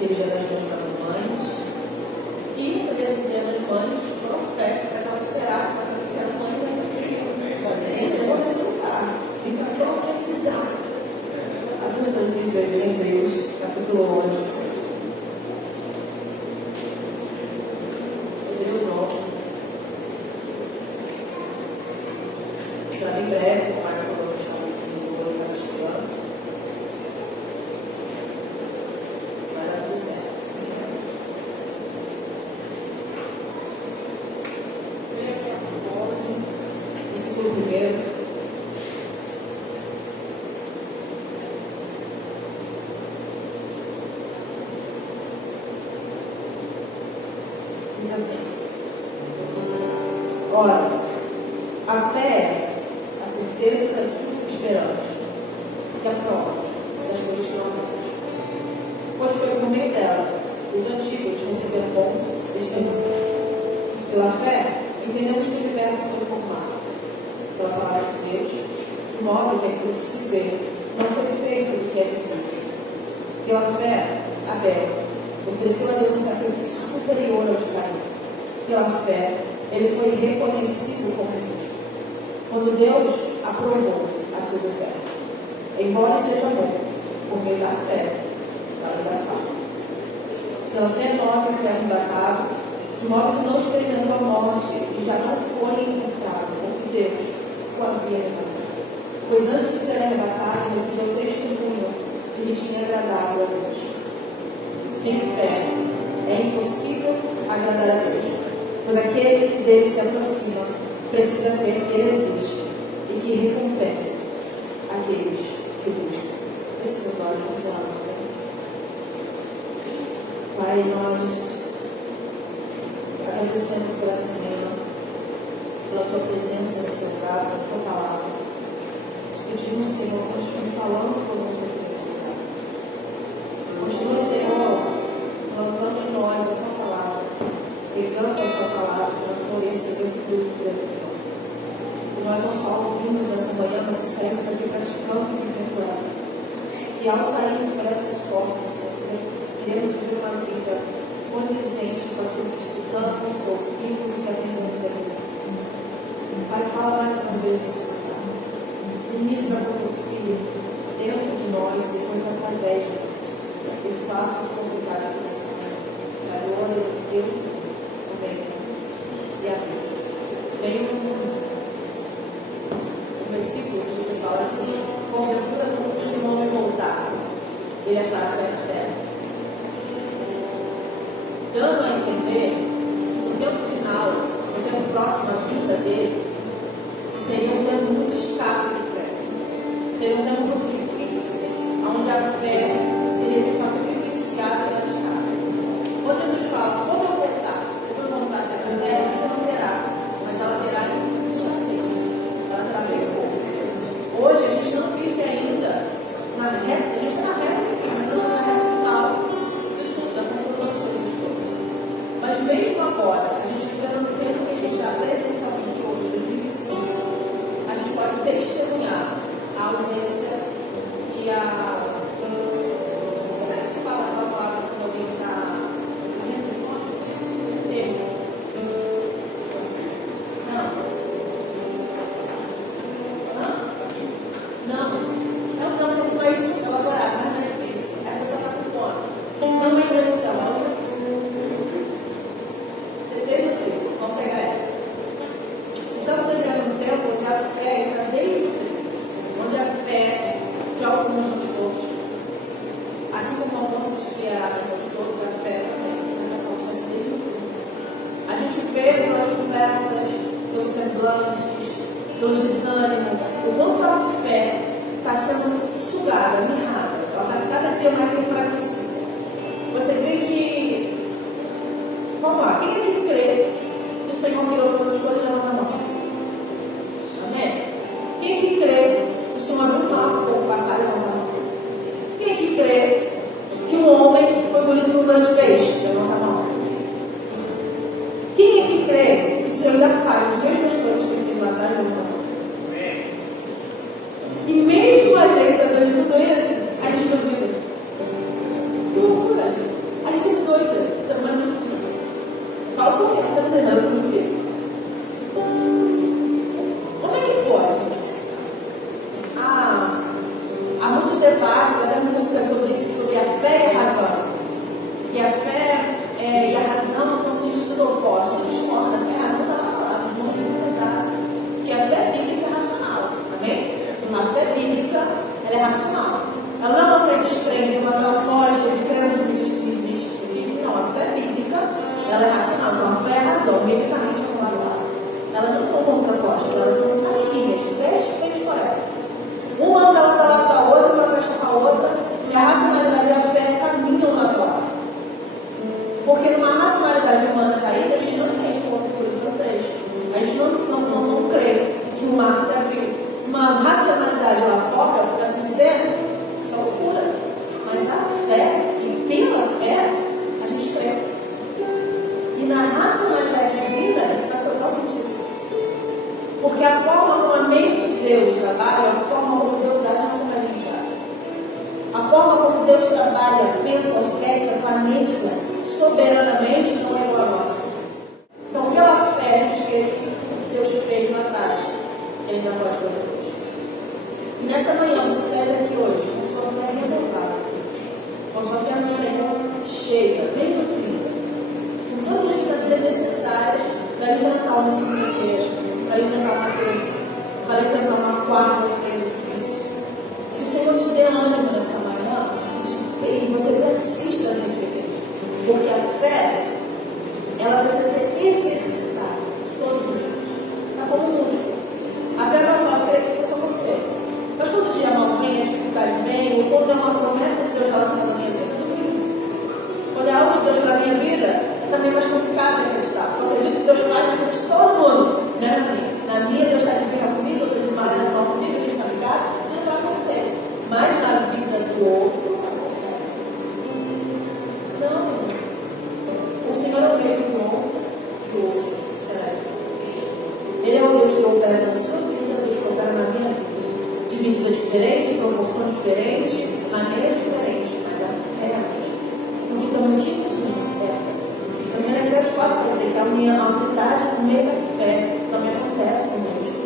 naquele dia das mães para as mães. E no dia das mães, profeta para aquela que será mãe da igreja. Esse é o nosso lugar. E para profetizar. A questão de igreja em Hebreus, capítulo 11. Hebreus 11. Será bem breve, como a Marca falou, que estão hoje para as crianças. Vai dar tudo certo. Vem aqui a 11, versículo 1. Diz assim: ora, a fé é a certeza daquilo que esperamos, e a prova das coisas que não vemos. Pois foi por meio dela os antigos receberam bom testemunho. Pela fé, entendemos que o universo foi formado pela palavra de Deus, de modo que aquilo que se vê não foi feito do que é visível. Pela fé, Abel ofereceu a Deus um sacrifício superior ao de Caim. Pela fé, ele foi reconhecido como justo, quando Deus aprovou as suas ofertas. Embora esteja bom, por meio da fé, da lei da fé. Pela fé, Enoque foi arrebatado, de modo que não experimentou a morte e já não foi encontrado, porque Deus o havia arrebatado. Pois antes de ser arrebatado, recebeu o testemunho de que tinha agradado a Deus. Sem fé, é impossível agradar a Deus, pois aquele que dele se aproxima precisa ver que ele existe e que recompensa aqueles que buscam. Feche seus olhos, vamos orar. Pai, nós agradecemos por essa manhã, pela tua presença nesse lugar, pela tua palavra. Te pedimos, Senhor, continue falando conosco aqui nesse lugar. Continue, Senhor, plantando em nós a tua palavra, pegando a tua palavra para florescer o fruto dentro de nós. E nós não só ouvimos nessa manhã, mas que saímos daqui praticando o que vem por ela. E ao sairmos por essas portas, Senhor, iremos viver uma vida condizente com aquilo que estudamos, ouvimos e que aprendemos aqui. Pai, fala mais uma vez nesse lugar. Ministra com o teu Espírito dentro de nós, depois através de nós. E faça a sua vontade aqui nessa manhã. Para a glória de Deus. Amém. E amém. Tem um versículo que Jesus fala assim: porventura quando o filho do homem voltar, ele achará fé na terra. Dando a entender que o tempo final, o tempo próximo à vinda dele, seria um tempo muito escasso de fé. Seria um tempo muito difícil, onde a fé seria de fato vivenciada e praticada. Quando Jesus fala, quando eu voltar a terra, ainda não terá, mas ela terá escassez, ela terá bem pouco. Hoje a gente não vive ainda na reta, a gente está na reta do fim, mas não está na reta final de tudo, da conclusão de coisas todas. Mas mesmo agora, a gente vivendo no tempo que a gente está presencialmente hoje, 2025, a gente pode testemunhar a ausência e a... Como é que fala a palavra quando alguém está morrendo de fome? Não. É um campo mais elaborado, mas não é difícil. A pessoa está com fome. Não é intenção. Desde o trigo. Vamos pegar essa. Estamos vivendo um tempo onde a fé está desde o trigo. Onde a fé de alguns de todos, assim como alguns se inspiraram nos todos, a fé também, está se desde o trigo. A gente vê pelas conversas, pelos semblantes, pelo desânimo, o quanto a fé está sendo sugada, mirrada, ela está cada dia mais enfraquecida. Você vê que, vamos lá, quem é que crê que o Senhor virou todas as coisas e levou a mão? Amém? Quem é que crê que o Senhor abriu o mar para o povo passar e levantar a mão? Quem é que crê que um homem foi engolido por um grande peixe? Levanta a mão. Quem é que crê que o Senhor ainda faz as mesmas coisas que ele fez lá atrás? Levanta a mão. E mesmo a gente sabendo de tudo isso, a gente duvida. ser humano é muito esquisito. Fala por quê? Você não sei, mas eu sou muito filho. Como é que pode? Há muitos debates, até música sobre isso, sobre a fé e a razão. Que a fé e a razão são sentidos opostos. Eles discordam, a fé e a razão está lá falando, eles vão juntar. Que a fé bíblica é racional, amém? A fé bíblica, ela é racional. Ela não é uma fé descrente, uma fé forte, de crença no misticismo. Não, a fé bíblica, ela é racional. Então, a fé é a razão, biblicamente, é lado a lado. Elas não são contrapostas, elas são as linhas, best friends forever. Uma anda lado a lado da outra, uma fecha com a outra, e a racionalidade e a fé caminham lado a lado. Porque numa racionalidade humana caída, a gente não entende como o livro trecho. A gente não crê que o mar se abriu. Uma racionalidade lá fora, por assim dizer, só loucura. Mas a fé, e pela fé, a gente crê. E na racionalidade divina, isso faz total sentido. Porque a forma como a mente de Deus trabalha, a forma como Deus age, não como a gente age. A forma como Deus trabalha, pensa, orquestra, planeja, soberanamente, não é igual a nossa. Então, pela fé, a gente crê que Deus fez lá atrás, Ele ainda pode fazer hoje. E nessa manhã, você sai daqui hoje com sua fé renovada, com sua fé no Senhor cheia, bem nutrida, com todas as vitaminas necessárias para enfrentar uma segunda-feira, para enfrentar uma crise, para enfrentar uma quarta-feira difícil. Que o Senhor te dê ânimo nessa manhã e você persista nesse pequeno. Porque a fé, ela precisa ser exercitada todos os dias. Está como um músculo. A fé não é só crer que isso aconteceu. Mas quando o dia mal vem, a dificuldade vem, ou quando é uma promessa de Deus relacionada à minha vida, eu duvido. Quando é algo de Deus para a minha vida, é também mais complicado de acreditar. Eu acredito que Deus faz na vida de todo mundo. Né? Na minha, Deus está de guerra comigo, outras de marido mal comigo, a gente está ligado, não vai acontecer. Mas na vida do outro, não, o Senhor é o Deus de hoje, sério. Ele é o Deus que opera na sua vida, Deus que opera na minha vida. De medida diferente, proporção diferente, maneira diferente, mas a fé é a mesma. Porque também o que nos une é a fé. Também na Efésios 4 quer dizer que a unidade no meio da fé também acontece conosco.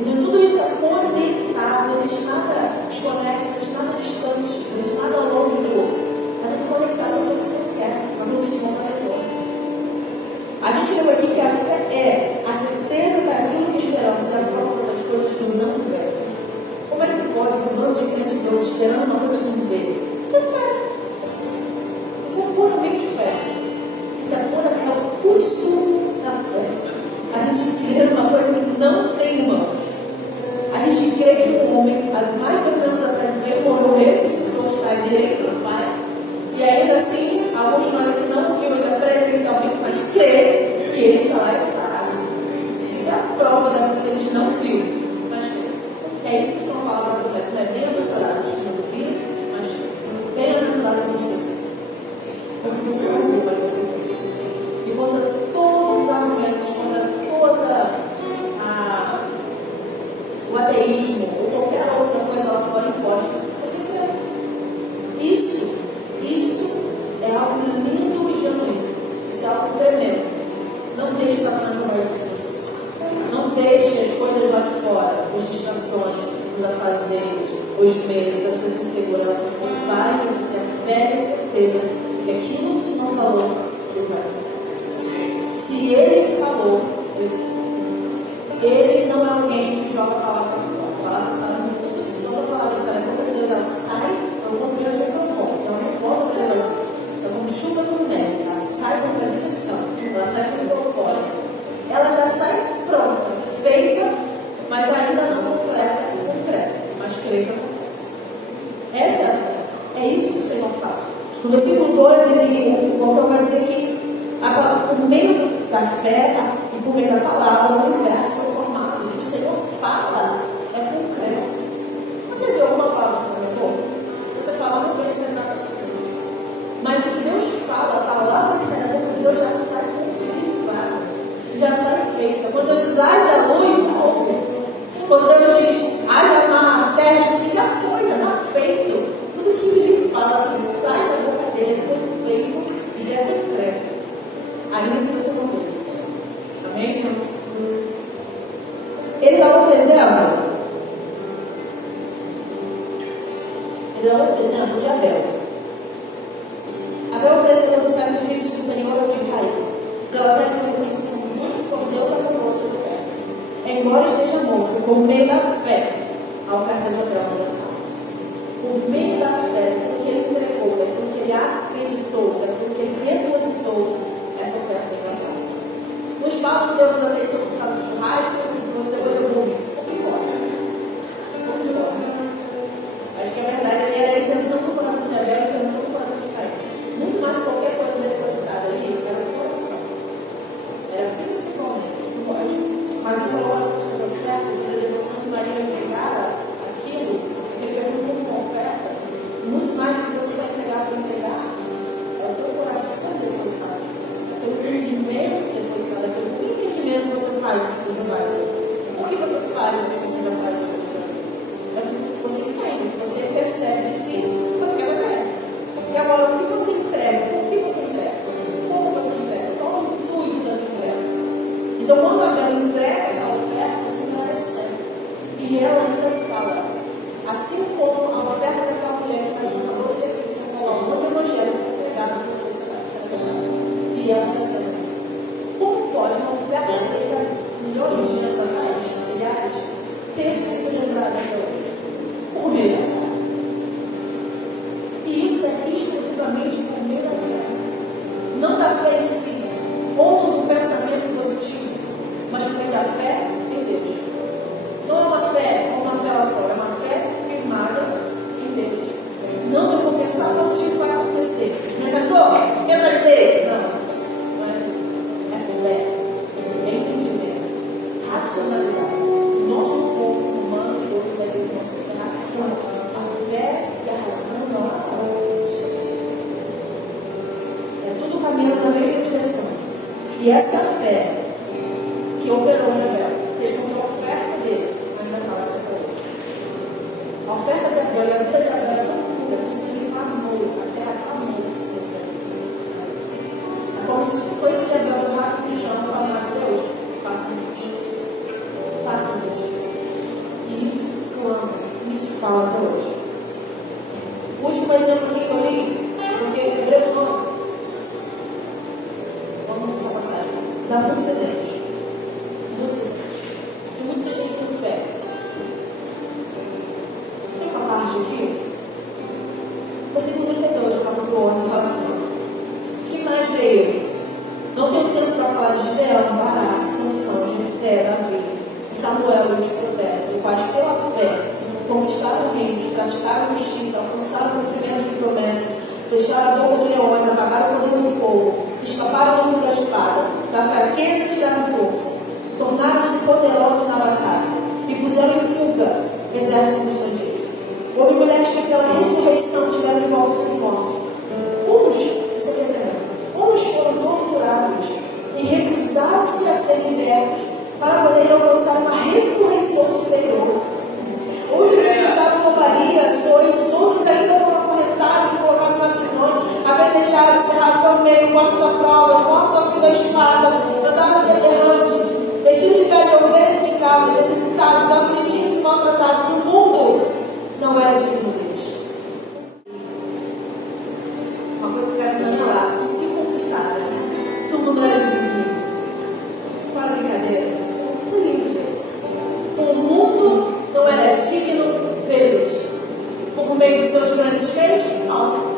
Então tudo isso é conectado, não existe nada desconexo, não existe nada distante, não existe nada longe do outro. Está tudo conectado ao que o Senhor quer, ao que o Senhor planejou. A gente leu aqui que a fé é a certeza daquilo que esperamos, é a prova das coisas que não vemos. Como é que pode esse bando de crente de hoje esperando uma coisa que não vê? Isso é fé. Isso é puramente fé. Isso é o curso da fé. A gente crê numa coisa que não tem mãos. A gente crê que um homem, há mais de 2 anos atrás, veio, morreu, ressuscitou, está à direita do Pai. E ainda assim, alguns de nós aqui não viu ainda presencialmente, mas crê que ele está lá e está. Isso é a prova da coisa que a gente não viu, mas crê. É isso que são palavras do Beto. Não é bem aventurado, acho que não viu, mas bem aventurado é você. Porque você não viu, mas você crê. E contra todos os argumentos, contra toda o ateísmo ou qualquer outra coisa lá fora imposta, você crê. Isso é algo lindo e genuíno. Isso é algo tremendo. Não deixe Satanás roubar isso de você. Não deixe as coisas lá de fora, as distrações, os afazeres, os medos, as suas inseguranças roubarem de você a fé e a certeza que aquilo que o Senhor falou, Ele vai. Se Ele falou, Ele não é alguém que joga a palavra fora. A palavra fala em tudo isso. Toda palavra que sai da boca de Deus, ela sai, eu comprei o jeito oposto. Ela não volta para ele vazio. Então, como chuva com neve, ela sai com uma direção, ela sai com um propósito. Ela já sai pronta, feita, mas ainda não completa e concreta. Mas creio que acontece. Essa é a fé. É isso que o Senhor fala. No versículo 2, o autor vai dizer que por meio da fé e por meio da palavra, o universo foi formado. E o Senhor fala, é concreto. Você viu alguma palavra que você não? Você fala, não veio, você não está estudando. Mas o que Deus fala, a palavra que sai da boca de Deus já sai concretizada, já sai feita. Quando Deus diz, haja luz, já houve. Quando Deus diz, haja mar, terra, já foi, já está feito. Tudo que Ele fala, que sai da boca dele, é perfeito e já é concreto. ainda que você não veja. Amém? Ele dá outro exemplo. Ele dá outro exemplo de Abel. Abel ofereceu seu sacrifício superior ao de Caim. Pela fé foi reconhecido como justo por Deus a propósito da fé. Embora esteja morto, por meio da fé, a oferta de Abel ainda fala. Por meio da fé, daquilo que ele entregou, daquilo que ele acreditou, daquilo que ele depositou, essa oferta ainda fala. Nos fala que Deus aceitou por causa do churrasco, não deu legume. O que pode? O que pode? Acho que a verdade ali era a intenção do coração de Abel e a intenção do coração de Caim. Muito mais de qualquer coisa depositada ali, era o coração. Era principalmente o código. Mas eu falo sobre a oferta, sobre a devoção de Maria entregar aquele perfume como uma oferta, muito mais do que você só entregar para entregar, é o teu coração depositado, é o teu entendimento depositado, é o teu entendimento que você faz o que você faz. Por que você faz o que você já faz sobre a sua vida? É porque você entende, você percebe sim, você quer fazer. E agora, o que você entrega? Por que você entrega? Como você entrega? Qual é o intuito da tua entrega? Então, quando a Abel entrega a oferta, o Senhor recebe. E ela ainda fala, assim como a oferta daquela mulher que nós acabamos de ler, que o Senhor falou, o nome evangelho foi entregado para você será e ela já sabe. Como pode uma oferta feita milhões de anos atrás, milhares, ter sido lembrada até hoje? Por meio da fé. E isso é exclusivamente por meio da fé. Não da fé em si, ou do pensamento positivo, mas por meio da fé em Deus. Não é uma fé como uma fé lá fora, é uma fé firmada em Deus. Não, eu vou pensar positivo, vai acontecer. Mentalizou? Mentalizei? Não é assim. É fé, é entendimento, racionalidade. Nosso corpo humano de hoje vai ter nosso racional. A fé e a razão não há para existir. É tudo caminhando na mesma direção. E essa fé que operou em Abel fez com que a oferta dele ainda falasse até hoje. A oferta de Abel e a vida de Abel era tão pura, que o Senhor clamou, a terra clamou o Senhor. É como se o sangue de Abel jogasse no chão e falasse até hoje: passa em justiça. Passa em justiça. E isso clama, isso fala até hoje. O último exemplo aqui que eu li, porque Hebreus 9. Vamos nessa passagem. Dá muitos exemplos. Muitos exemplos. De muita gente com fé. Tem uma parte aqui. Versículo 32, capítulo 11, fala assim: quem mais veio? Não tenho tempo para falar de Gideão, Baraque, Sansão, Jefté, Davi, Samuel e os profetas, os quais pela fé conquistaram reinos, praticaram justiça, alcançaram cumprimentos de promessa, fecharam a boca de leões, apagaram o poder do fogo, escaparam do fio da espada, da fraqueza tiraram força, tornaram-se poderosos na batalha e puseram em fuga exércitos estrangeiros. Houve mulheres que pela ressurreição tiveram de volta os seus mortos. Uns, você está entendendo? Uns foram torturados e recusaram-se a serem libertos para poderem alcançar uma ressurreição superior. Outros executaram zombaria, açoites, outros ainda foram acorrentados e colocados na prisões, apedrejados, cerrados ao meio, postos a provas, mortos ao fio da espada, andados errantes, vestidos de pele de ovelhas e de cabras, necessitados, afligidos e maltratados. O mundo não era digno deles. Uma coisa que eu quero anelar, de se conquistar, todo mundo era digno de mim. Para brincadeira, isso é lindo, gente. O mundo não era digno deles. Por meio dos seus grandes feitos? Não.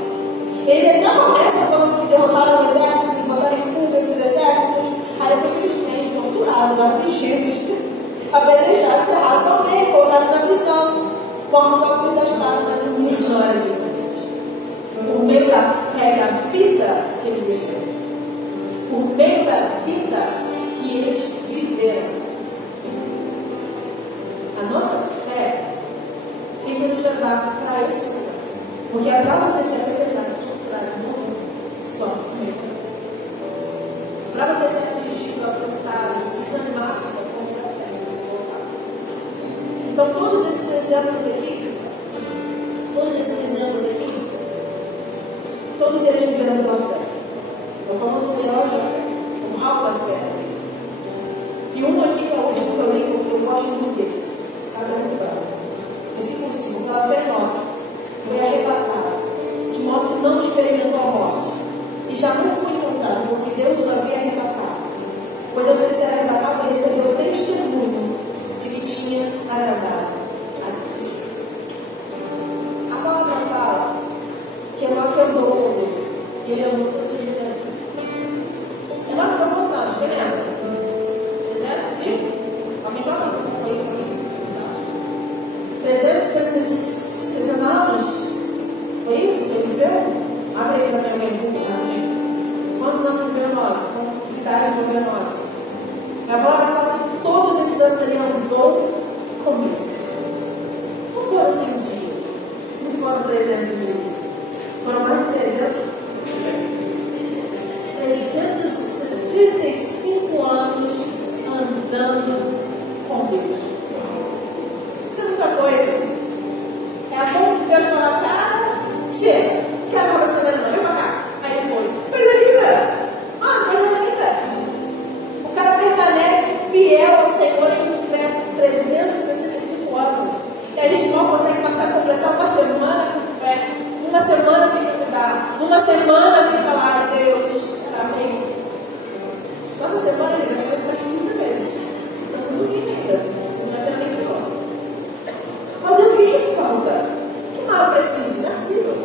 Ele já começa falando que derrotaram o exército, que botaram em fuga esses exércitos. Aí depois eles vêm torturados, afligidos, apedrejados, cerrados ao meio, colocados na prisão, mortos ao fio da espada, mas o mundo não era digno deles. Por meio da fé e da vida que ele viveu. Por meio da vida que eles viveram. A nossa fé tem que nos levar para esse lugar. Porque é para você ser apedrejado, torturado no mundo, só por meio da fé. Para você ser afligido, afrontado, desanimado, só por meio da fé, você voltar. Então, todos esses exemplos aqui, todos eles viveram pela fé. É o famoso herói da fé. mal da fé também. E um aqui que é o último que eu li, porque eu gosto muito desse. Esse cara é muito bom. Versículo 5. Pela fé Enoque foi arrebatado, de modo que não experimentou a morte. E já não foi contado, porque Deus o havia arrebatado. Pois antes de ser arrebatado, ele recebeu o testemunho de que tinha agradado a Deus. A palavra fala que Enoque andou com Deus. E ele andou todos os dias da vida. Enoque andou quantos anos? Quem lembra? 305? Alguém já andou com ele para mim? 360 anos? Foi isso que ele viveu? Abre aí para mim alguém. Quantos anos viveu Enoque? Com que idade viveu Enoque? A palavra fala que todos esses anos ele andou com Deus. Não foram 100 dias. Não foram 300 dias. Foram mais de 365 anos andando com Deus. Isso é muita coisa. É a ponto de Deus falar, cara, chega, quero uma você não, vem pra cá. Aí ele foi. Coisa linda! Coisa linda! O cara permanece fiel ao Senhor em fé por 365 anos. E a gente não consegue completar uma semana com fé, uma semana sem duvidar, uma semana sem falar, Deus, amém. Só essa semana ele fez mais 15 vezes. Então não dormi ainda. Segunda-feira nem de novo. Meu Deus, o que falta? Que mal preciso? Não é possível.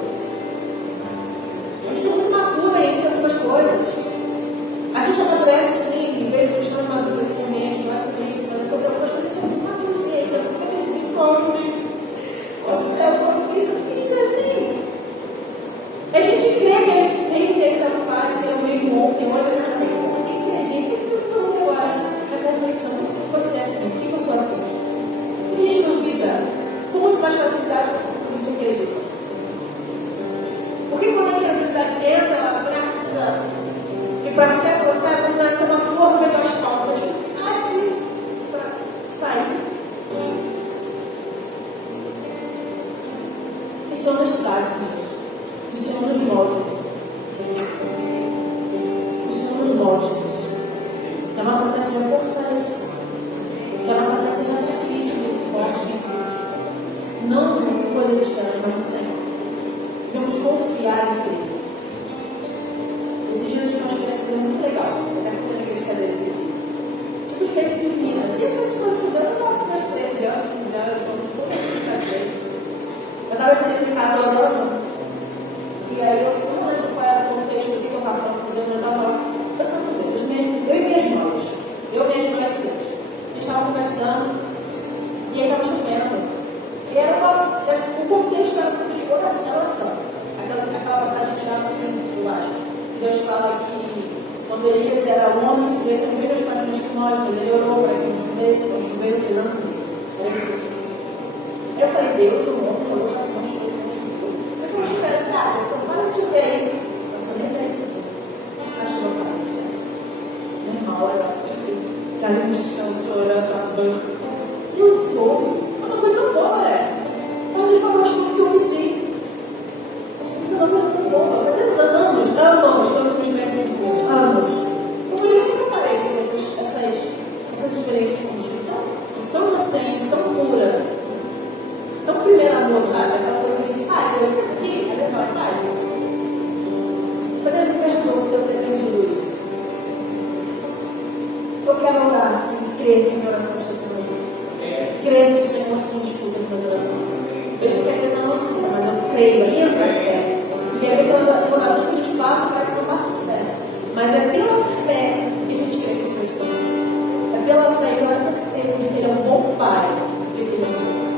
A gente é muito madura ainda em algumas coisas. A gente amadurece sim, em vez de cristãos maduros aqui no ambiente, não é sobre isso, mas é sobre algumas coisas. A gente é muito maduro sim ainda, porque é assim, come. O céu, sua vida, porque a gente é assim. A gente crê que ele fez e ainda faz, que é o mesmo ontem, hoje, amanhã. Tem que crer, gente. Por que você gosta dessa reflexão? Por que você é assim? Por que eu sou assim? Por que a gente duvida com muito mais facilidade do que a gente acredita? Por que quando a incredulidade entra, ela abraça e para ficar brotada, quando nasce uma flor no meio das palmas, para sair? O Senhor nos traz nisso. O Senhor nos molde. O Senhor nos molde nisso. Que a nossa fé seja fortalecida. Que a nossa fé seja firme e forte em Deus. Não em coisas externas, mas no Senhor. Devemos confiar em Ele. Esses dias de uma experiência foi muito legal. Eu até contei na igreja de cadeira esses dias. Tipo, experiência de menina. Tinha que assistir uma estudando com meus 13 anos, 15 anos, quando eu casei. Eu estava assistindo em casa, eu adoro. E aí eu não lembro qual era o contexto que eu estava falando com Deus, mas eu estava pensando com Deus, eu e minhas mãos, eu e minhas mulheres de Deus. A gente estava conversando e aí estava chovendo. E era o contexto era sobre oração. Aquela passagem de Tiago 5, eu acho. Que Deus fala que quando Elias era um homem, se veio com mesmas paixões que nós, mas ele orou para que não chovesse, não choveu, 3 anos e meio. Era isso que eu sei. Eu falei, Deus, o homem orou para que não chovesse, não choveu. Eu não espero nada, então para de chover aí. Eu só nem percebi. Acho que eu vou parar de chover. Meu irmão, era caí no chão, chorando, acabando. E o sopro, uma coisa tão boa, né? Quando Deus falou, acho que eu pedi. Isso é uma coisa tão boa. Fazia anos que eu me experiência de Deus. Anos. Eu falei, por que eu parei de ter essas experiências com Deus? Tão inocente, tão pura. Tão primeiro amor, sabe? Aquela coisa que, Deus, isso aqui, cadê o pai? Eu falei, me perdoa por eu ter perdido isso. Eu quero orar assim, crer que minha oração está sendo ouvida. Crer que o Senhor sim escuta as minhas orações. Mesmo que às vezes eu não sinta, mas eu creio, ainda para fé. Porque às vezes a oração que a gente fala parece que não passa por terra. Mas é pela fé que a gente crê que o Senhor escuta. É pela fé que ela sempre teve que Ele é um bom pai de que Ele é um Senhor.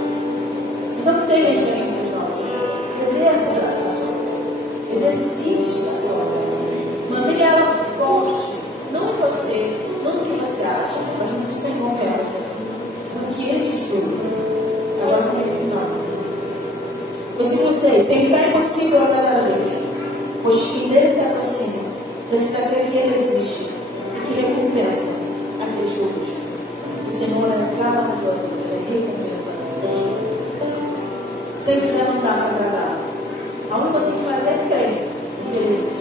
Então tenha experiência de nós. Exerça a sua fé. Exercite a sua fé. Mantenha ela forte. Não em você, não no que você acha, mas no Senhor mesmo. No que Ele te jura. Agora no final. Versículo 6. Sem fé é impossível agradar a Deus, pois quem dele se aproxima precisa crer que Ele existe e que recompensa aqueles que o buscam. O Senhor é galardoador, Ele recompensa aqueles que o buscam. Sem fé não dá para agradar. A única coisa que faz é crer que Ele existe.